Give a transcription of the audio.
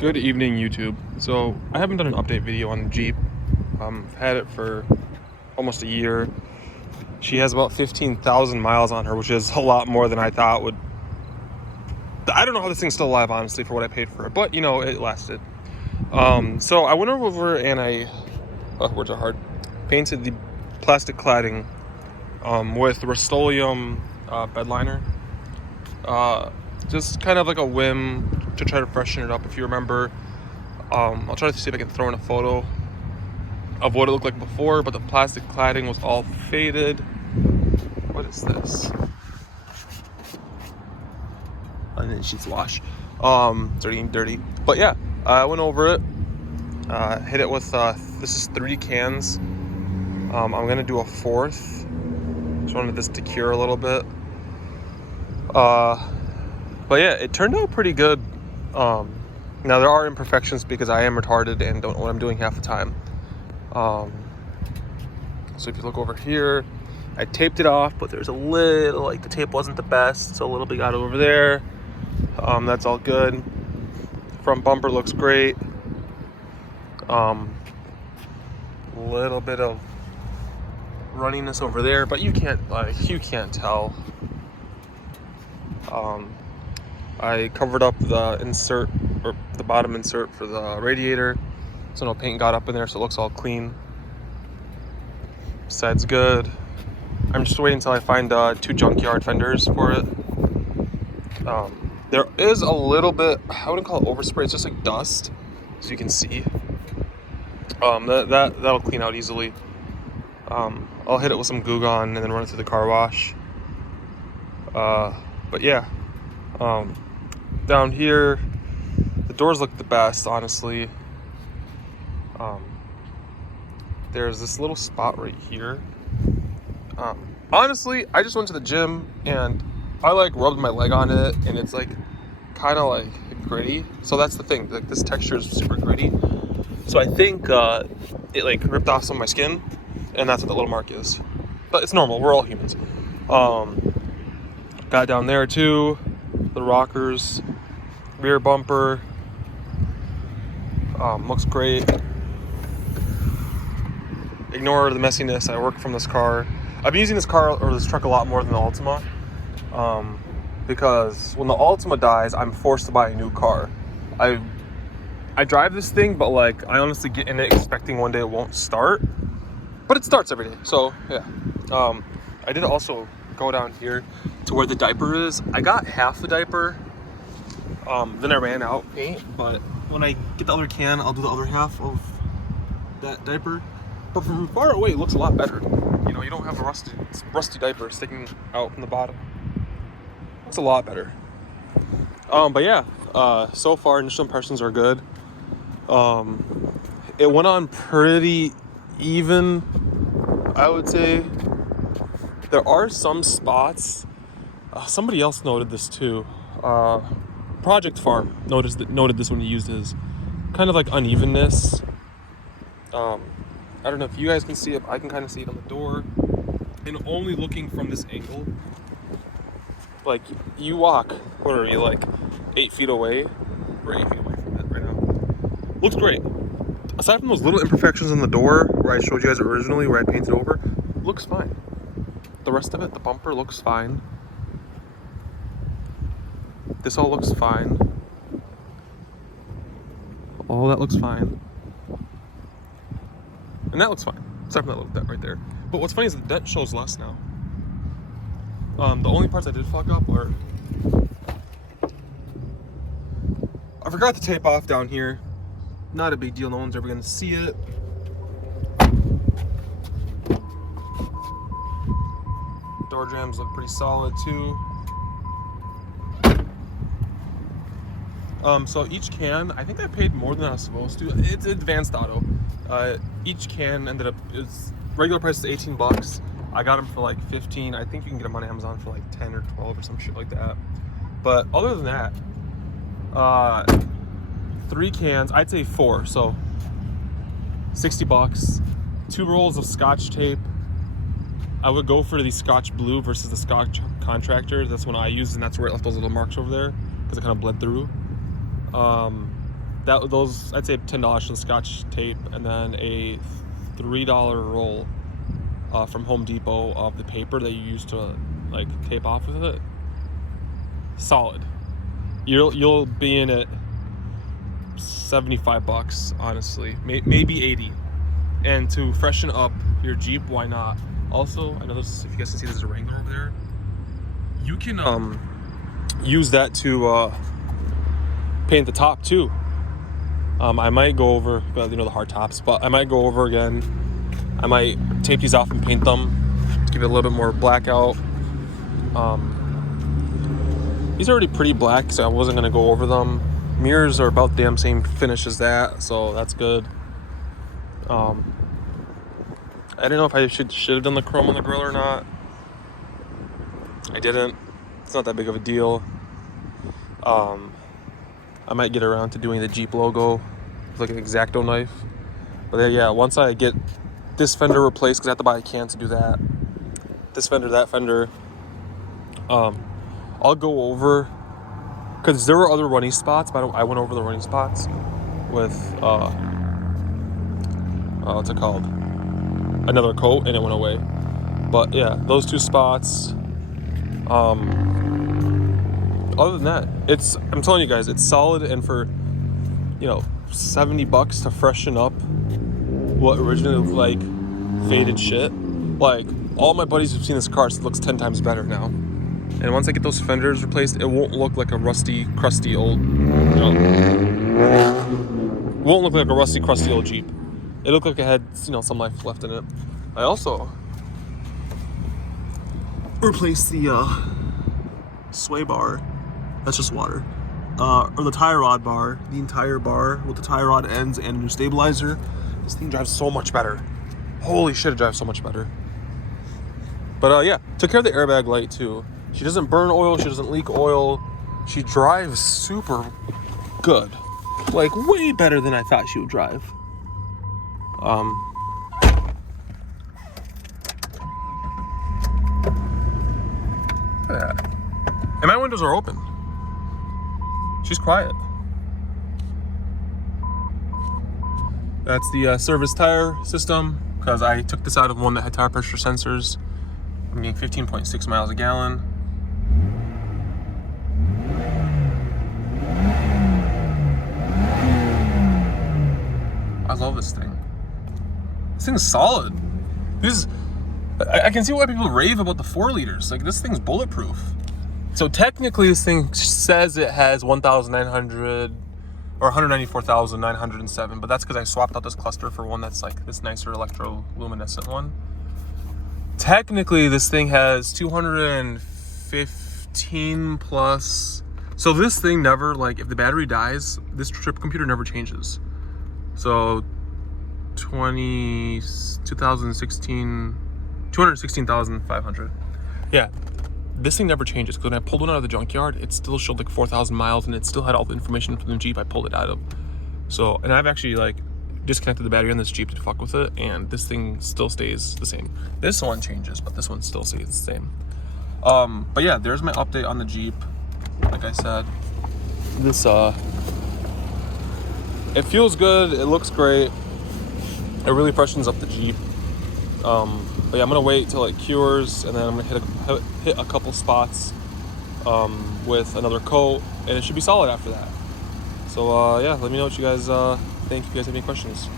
Good evening, YouTube. So I haven't done an update video on the Jeep. I've had it for almost a year. She has about 15,000 miles on her, which is a lot more than I thought would. I don't know how this thing's still alive, honestly, for what I paid for it, but you know, it lasted. So I went over and words are hard, painted the plastic cladding with Rustoleum bed liner. Just kind of like a whim to try to freshen it up. If you remember, I'll try to see if I can throw in a photo of what it looked like before, but the plastic cladding was all faded. What is this? And then sheets wash. Dirty. But yeah, I went over it, hit it with, this is 3 cans. I'm gonna do a 4th. Just wanted this to cure a little bit. But yeah, it turned out pretty good. Now there are imperfections because I am retarded and don't know what I'm doing half the time. So if you look over here, I taped it off, but there's a little, like the tape wasn't the best, so a little bit got over there. That's all good. Front bumper looks great. Little bit of runniness over there, but you can't tell. I covered up the insert, or the bottom insert for the radiator, so no paint got up in there, so it looks all clean. Side's good. I'm just waiting until I find 2 junkyard fenders for it. There is a little bit, I wouldn't call it overspray, it's just like dust, so you can see. That'll clean out easily. I'll hit it with some Goo Gone and then run it through the car wash. But yeah, down here, the doors look the best, honestly. There's this little spot right here. Honestly, I just went to the gym and I like rubbed my leg on it, and it's like kind of like gritty. So that's the thing, like this texture is super gritty. So I think it like ripped off some of my skin, and that's what the little mark is. But it's normal, we're all humans. Got down there too, the rockers, rear bumper, looks great. Ignore the messiness. I work from this car. I've been using this truck a lot more than the Altima, because when the Altima dies, I'm forced to buy a new car. I drive this thing, but like I honestly get in it expecting one day it won't start, but it starts every day. So yeah, I did also go down here to where the diaper is. I got half the diaper, then I ran out paint, but when I get the other can, I'll do the other half of that diaper. But from far away, it looks a lot better. You know, you don't have a rusty diaper sticking out from the bottom. It's a lot better. But yeah, so far initial impressions are good. It went on pretty even, I would say. There are some spots. Somebody else noted this too. Project Farm noted this when he used his, kind of like unevenness. I don't know if you guys can see it, but I can kind of see it on the door. And only looking from this angle, like you walk, what are you, like 8 feet away? We're 8 feet away from it right now. Looks great. Aside from those little imperfections on the door where I showed you guys originally, where I painted over, looks fine. The rest of it, the bumper looks fine. This all looks fine. All that looks fine. And that looks fine, aside from that little dent right there. But what's funny is the dent shows less now. The only parts I did fuck up were, I forgot to tape off down here. Not a big deal, no one's ever gonna see it. Door jambs look pretty solid too. So each can, I think I paid more than I was supposed to. It's advanced auto. Each can ended up, it's regular price is 18 bucks. I got them for like 15. I think you can get them on Amazon for like 10 or 12 or some shit like that. But other than that, 3 cans, I'd say 4. So 60 bucks, 2 rolls of Scotch tape. I would go for the Scotch Blue versus the Scotch Contractor. That's one I used, and that's where it left those little marks over there because it kind of bled through. those I'd say $10 for the Scotch tape, and then a $3 roll from Home Depot of the paper that you use to like tape off with it. Solid. You'll be in it $75, honestly, maybe 80. And to freshen up your Jeep, why not? Also, I know this, if you guys can see, there's a Wrangler over there. You can use that to paint the top too. I might go over, the hard tops, but I might go over again. I might tape these off and paint them to give it a little bit more blackout. These are already pretty black, so I wasn't gonna go over them. Mirrors are about the damn same finish as that, so that's good. I didn't know if I should have done the chrome on the grill or not. I didn't. It's not that big of a deal. I might get around to doing the Jeep logo with like an X-Acto knife. But then, yeah, once I get this fender replaced, because I have to buy a can to do that, this fender, that fender, I'll go over, because there were other running spots, but I went over the running spots with, what's it called? Another coat, and it went away. But yeah, those two spots. Other than that, I'm telling you guys, it's solid, and for, $70 to freshen up what originally looked like faded shit. Like, all my buddies who've seen this car, it looks 10 times better now. And once I get those fenders replaced, it won't look like a rusty, crusty old, won't look like a rusty, crusty old Jeep. It looked like it had, some life left in it. I also replaced the sway bar. That's just water. Or the tie rod bar, the entire bar with the tie rod ends and a new stabilizer. This thing drives so much better. Holy shit, it drives so much better. But yeah, took care of the airbag light too. She doesn't burn oil, she doesn't leak oil. She drives super good. Like, way better than I thought she would drive. Look at that. And my windows are open. She's quiet. That's the service tire system, because I took this out of one that had tire pressure sensors. I'm getting 15.6 miles a gallon. I love this thing. This thing's solid. I can see why people rave about the 4 liters. Like, this thing's bulletproof. So technically this thing says it has 1,900 or 194,907, but that's because I swapped out this cluster for one that's like this nicer electroluminescent one. Technically this thing has 215 plus. So this thing never, like, if the battery dies, this trip computer never changes. So 2016, 216,500. Yeah. This thing never changes, because when I pulled one out of the junkyard, it still showed like 4,000 miles, and it still had all the information from the Jeep I pulled it out of. So, and I've actually like disconnected the battery on this Jeep to fuck with it, and this thing still stays the same. This one changes, but this one still stays the same. But yeah, there's my update on the Jeep. Like I said, this it feels good, it looks great, it really freshens up the Jeep. But yeah, I'm gonna wait till it cures, and then I'm gonna hit a couple spots with another coat, and it should be solid after that. So yeah, let me know what you guys think if you guys have any questions.